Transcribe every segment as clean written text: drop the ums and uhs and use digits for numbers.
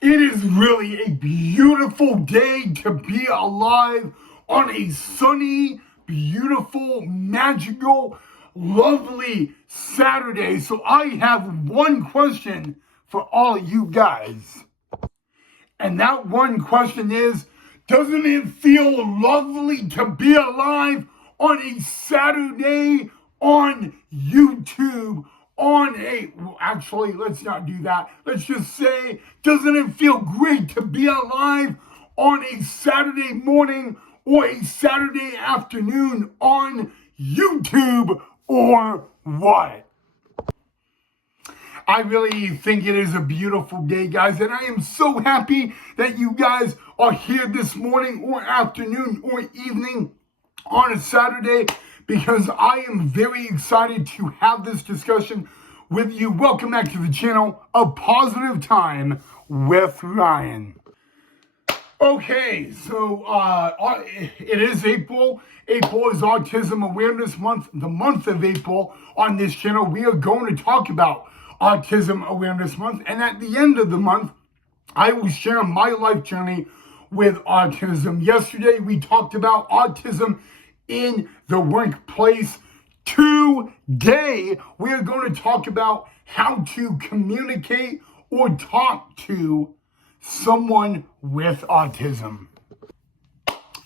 It is really a beautiful day to be alive on a sunny, beautiful, magical, lovely Saturday. So I have one question for all of you guys. And that one question is, doesn't it feel lovely to be alive on a Saturday on YouTube? Actually, let's not do that. Let's just say, doesn't it feel great to be alive on a Saturday morning or a Saturday afternoon on YouTube or what? I really think it is a beautiful day, guys, and I am so happy that you guys are here this morning or afternoon or evening on a Saturday, because I am very excited to have this discussion with you. Welcome back to the channel, A Positive Time with Ryan. Okay, so it is April. April is Autism Awareness Month, the month of April. On this channel, we are going to talk about Autism Awareness Month, and at the end of the month, I will share my life journey with autism. Yesterday, we talked about autism in the workplace. Today, we are going to talk about how to communicate or talk to someone with autism.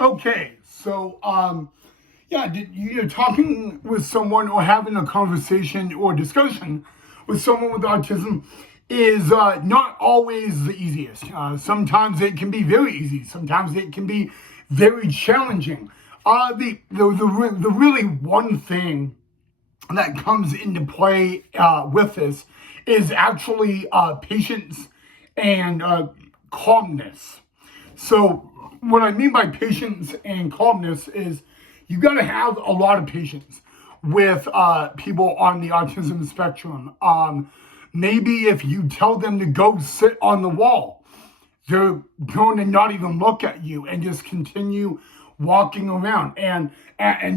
Okay, so you're talking with someone or having a conversation or discussion with someone with autism is not always the easiest. Sometimes it can be very easy. Sometimes it can be very challenging. The really one thing that comes into play with this is actually patience and calmness. So what I mean by patience and calmness is you got to have a lot of patience with people on the autism spectrum. Maybe if you tell them to go sit on the wall, they're going to not even look at you and just continue walking around. And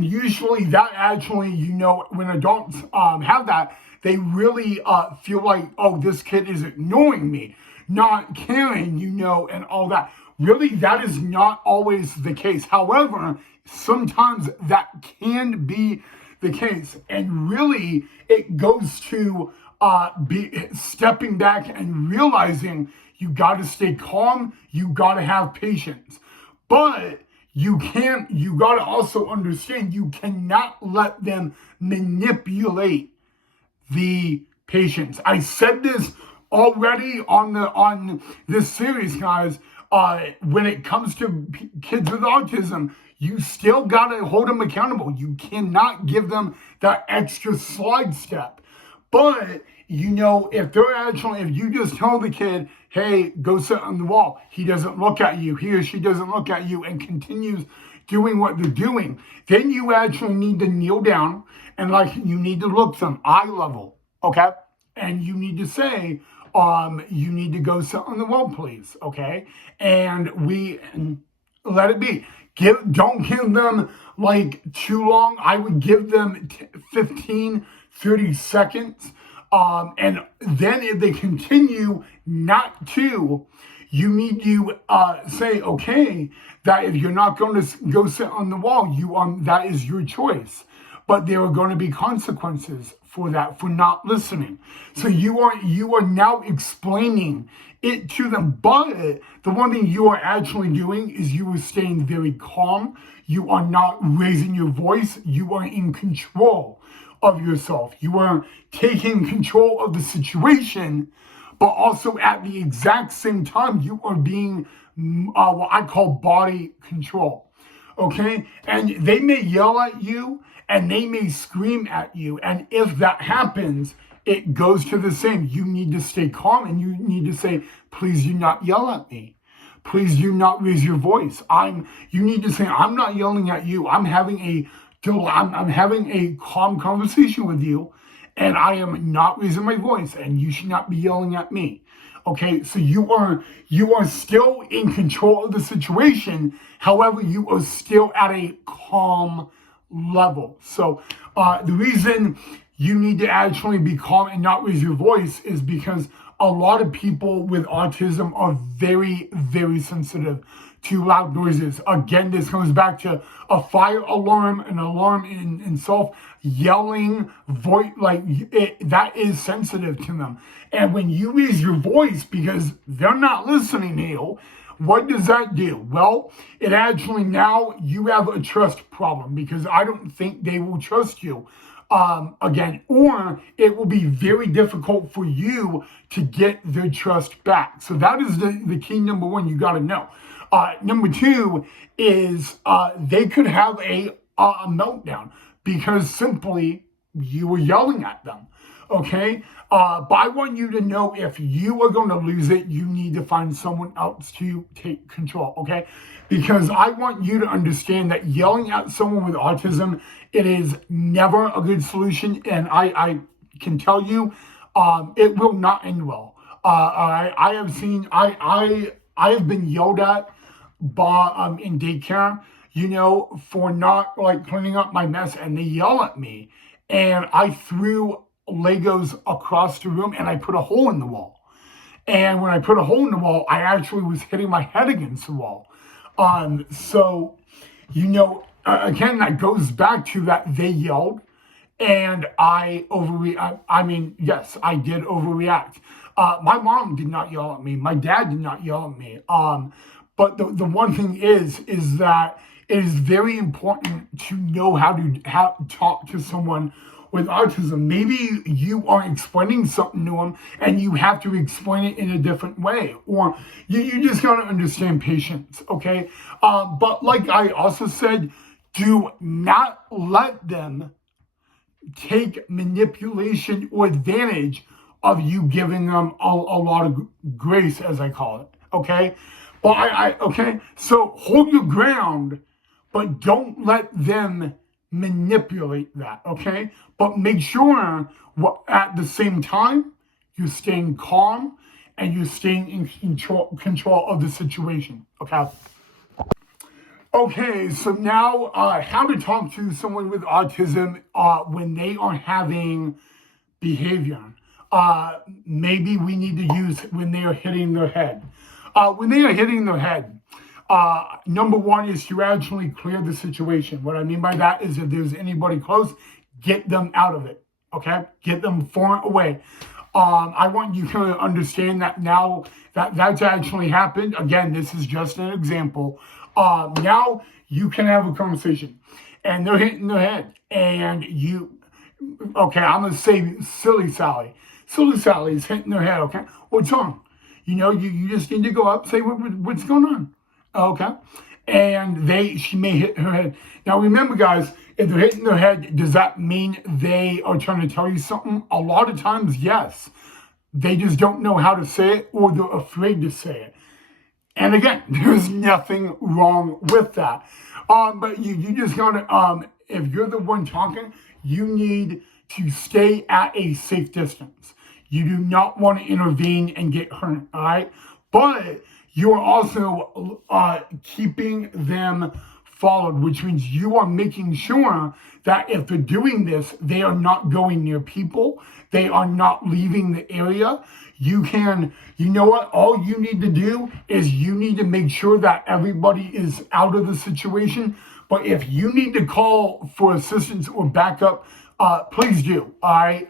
usually that actually, when adults have that, they really feel like, oh, this kid is ignoring me, not caring, and all that. Really, that is not always the case. However, sometimes that can be the case. And really, it goes to be stepping back and realizing you got to stay calm, you got to have patience. But you got to also understand you cannot let them manipulate the patients. I said this already on this series, guys. When it comes to kids with autism, you still got to hold them accountable. You cannot give them that extra slide step. But, if you just tell the kid, hey, go sit on the wall, he doesn't look at you, he or she doesn't look at you and continues doing what they're doing, then you actually need to kneel down and you need to look them eye level, okay? And you need to say, you need to go sit on the wall, please, okay? And let it be. Don't give them too long. I would give them 15, 30 seconds. And then if they continue not to, you need to say, okay, that if you're not going to go sit on the wall, that is your choice. But there are going to be consequences for that, for not listening. So you are now explaining it to them. But the one thing you are actually doing is you are staying very calm. You are not raising your voice. You are in control of yourself. You are taking control of the situation, but also at the exact same time, you are being what I call body control. Okay? And they may yell at you and they may scream at you. And if that happens, it goes to the same. You need to stay calm and you need to say, please do not yell at me. Please do not raise your voice. You need to say, I'm not yelling at you. I'm having a calm conversation with you, and I am not raising my voice, and you should not be yelling at me. Okay, so you are still in control of the situation. However, you are still at a calm level. So the reason you need to actually be calm and not raise your voice is because a lot of people with autism are very, very sensitive to loud noises. Again, this comes back to a fire alarm, an alarm in itself, yelling, voice, that is sensitive to them. And when you raise your voice because they're not listening to you, what does that do? Well, it actually, now you have a trust problem because I don't think they will trust you again, or it will be very difficult for you to get their trust back. So that is the key number one you got to know. Number two is they could have a meltdown because simply you were yelling at them. Okay, but I want you to know if you are going to lose it, you need to find someone else to take control. Okay, because I want you to understand that yelling at someone with autism, it is never a good solution, and I can tell you, it will not end well. I have seen I have been yelled at by in daycare, for not like cleaning up my mess, and they yell at me, and I threw Legos across the room and I put a hole in the wall. And when I put a hole in the wall, I actually was hitting my head against the wall. So, again, that goes back to that they yelled and I overreact. I mean, yes, I did overreact. My mom did not yell at me. My dad did not yell at me. But the one thing is that it is very important to know how to talk to someone with autism. Maybe you are explaining something to them and you have to explain it in a different way, or you just gotta understand patience, okay? But like I also said, do not let them take manipulation or advantage of you giving them a lot of grace, as I call it, okay? But okay, so hold your ground, but don't let them manipulate that, okay? But make sure at the same time, you're staying calm and you're staying in control of the situation, okay? Okay, so now how to talk to someone with autism when they are having behavior. Maybe we need to use when they are hitting their head. When they are hitting their head, number one is to actually clear the situation. What I mean by that is if there's anybody close, get them out of it, okay? Get them far away. I want you to understand that now that's actually happened. Again, this is just an example. Now you can have a conversation and they're hitting their head and okay, I'm going to say silly Sally. Silly Sally is hitting their head, okay? What's wrong? You just need to go up, say what's going on. Okay, and she may hit her head. Now remember, guys, if they're hitting their head, does that mean they are trying to tell you something? A lot of times, yes. They just don't know how to say it, or they're afraid to say it. And again, there's nothing wrong with that. But you just gotta, if you're the one talking, you need to stay at a safe distance. You do not want to intervene and get hurt, all right? But you are also keeping them followed, which means you are making sure that if they're doing this, they are not going near people. They are not leaving the area. You know what? All you need to do is you need to make sure that everybody is out of the situation. But if you need to call for assistance or backup, please do, all right?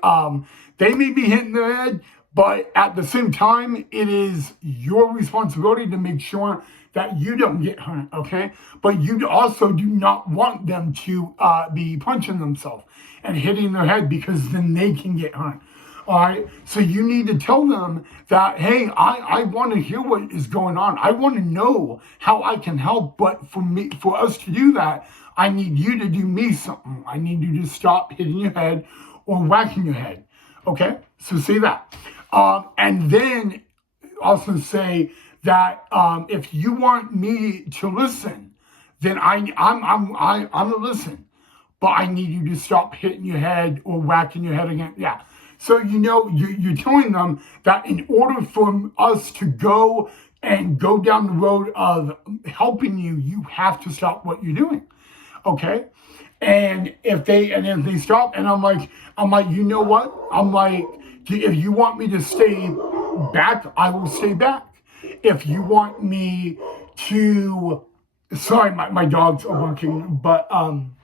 They may be hitting their head, but at the same time, it is your responsibility to make sure that you don't get hurt, okay? But you also do not want them to be punching themselves and hitting their head because then they can get hurt, all right? So you need to tell them that, hey, I want to hear what is going on. I want to know how I can help, but for us to do that, I need you to do me something. I need you to stop hitting your head or whacking your head, okay? So say that. And then also say that if you want me to listen, then I'm gonna listen, but I need you to stop hitting your head or whacking your head again. Yeah. So you're telling them that in order for us to go down the road of helping you, you have to stop what you're doing. Okay. And if they stop, and I'm like, you know what? I'm like, if you want me to stay back, I will stay back. If you want me to, sorry, my dogs are barking, but I'm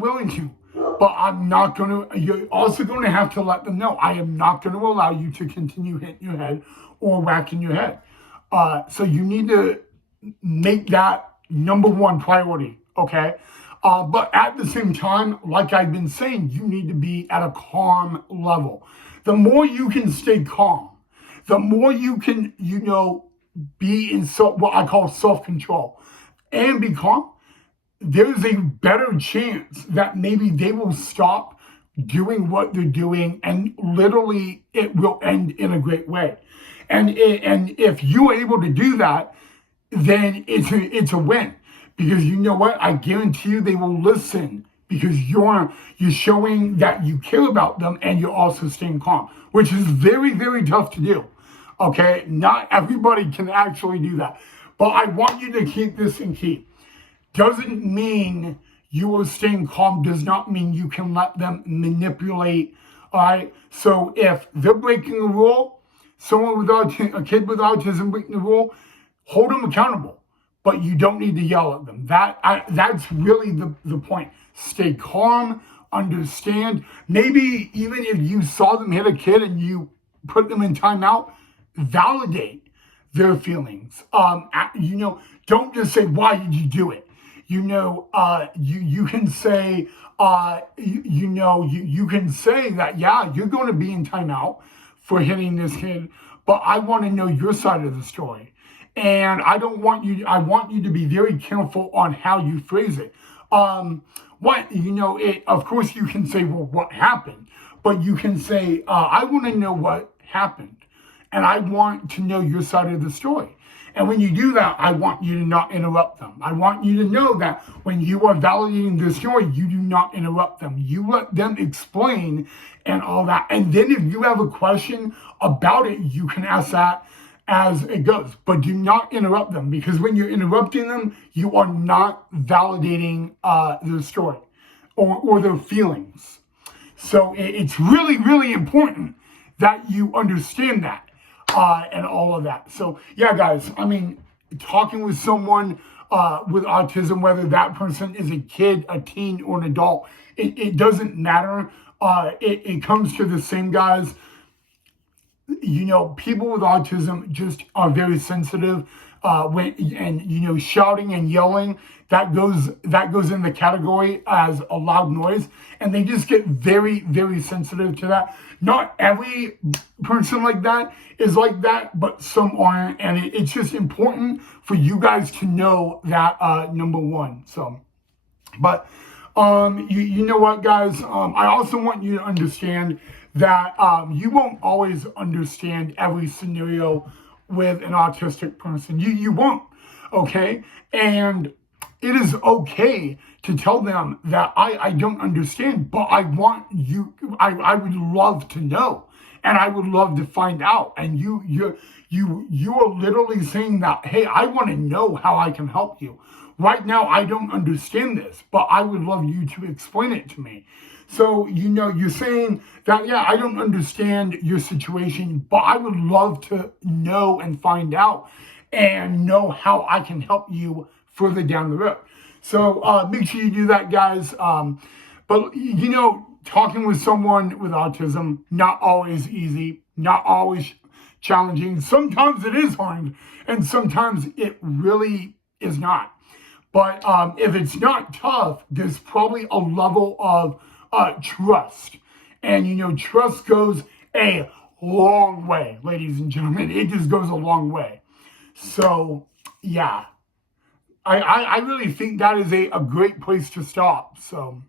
willing to. But I'm not going to, you're also going to have to let them know, I am not going to allow you to continue hitting your head or whacking your head. So you need to make that number one priority, okay? But at the same time, like I've been saying, you need to be at a calm level. The more you can stay calm, the more you can, be in what I call self-control and be calm, there's a better chance that maybe they will stop doing what they're doing, and literally it will end in a great way. And if you're able to do that, then it's a win, because you know what? I guarantee you they will listen, because you're showing that you care about them, and you're also staying calm, which is very, very tough to do. Okay, not everybody can actually do that, but I want you to keep this in key. Doesn't mean you are staying calm, does not mean you can let them manipulate. All right. So if they're breaking a rule, a kid with autism breaking the rule, hold them accountable, but you don't need to yell at them. That's really the point. Stay calm, understand. Maybe even if you saw them hit a kid and you put them in timeout, validate their feelings. Don't just say, why did you do it? You can say, you can say that, yeah, you're going to be in timeout for hitting this kid, but I want to know your side of the story. And I want you to be very careful on how you phrase it. Of course you can say, well, what happened? But you can say, I want to know what happened, and I want to know your side of the story. And when you do that, I want you to not interrupt them. I want you to know that when you are validating the story, you do not interrupt them. You let them explain and all that. And then if you have a question about it, you can ask that as it goes. But do not interrupt them, because when you're interrupting them, you are not validating their story or their feelings. So it's really, really important that you understand that. And all of that. So yeah, guys, talking with someone with autism, whether that person is a kid, a teen, or an adult, it doesn't matter. It comes to the same, guys. People with autism just are very sensitive. Shouting and yelling, that goes in the category as a loud noise, and they just get very, very sensitive to that. Not every person like that is like that, but some aren't, and it's just important for you guys to know that, number one. So, but you know what, guys? I also want you to understand that you won't always understand every scenario with an autistic person. You won't, okay? And it is okay to tell them that I don't understand, but I want you, I would love to know, and I would love to find out. And you are literally saying that, hey, I want to know how I can help you. Right now, I don't understand this, but I would love you to explain it to me. So, you're saying that, yeah, I don't understand your situation, but I would love to know and find out and know how I can help you further down the road. So make sure you do that, guys. But, talking with someone with autism, not always easy, not always challenging. Sometimes it is hard, and sometimes it really is not. But if it's not tough, there's probably a level of trust. And, trust goes a long way, ladies and gentlemen. It just goes a long way. So, yeah. I really think that is a great place to stop. So,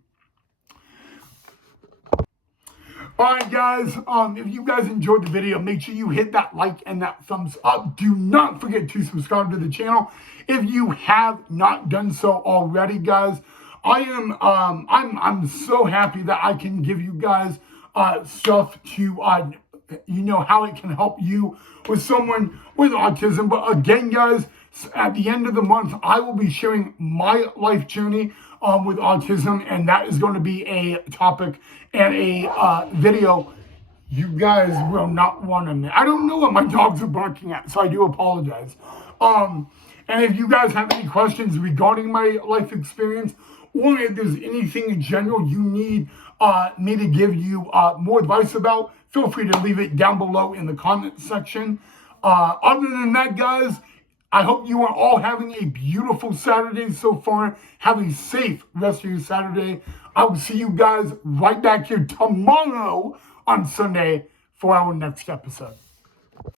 all right, guys. If you guys enjoyed the video, make sure you hit that like and that thumbs up. Do not forget to subscribe to the channel if you have not done so already, guys. I'm so happy that I can give you guys stuff to how it can help you with someone with autism. But again, guys, at the end of the month, I will be sharing my life journey with autism, and that is going to be a topic and a video You guys will not want to. I don't know what my dogs are barking at, so I do apologize. And if you guys have any questions regarding my life experience, or if there's anything in general you need me to give you more advice about, feel free to leave it down below in the comment section. Other than that, guys, I hope you are all having a beautiful Saturday so far. Have a safe rest of your Saturday. I will see you guys right back here tomorrow on Sunday for our next episode.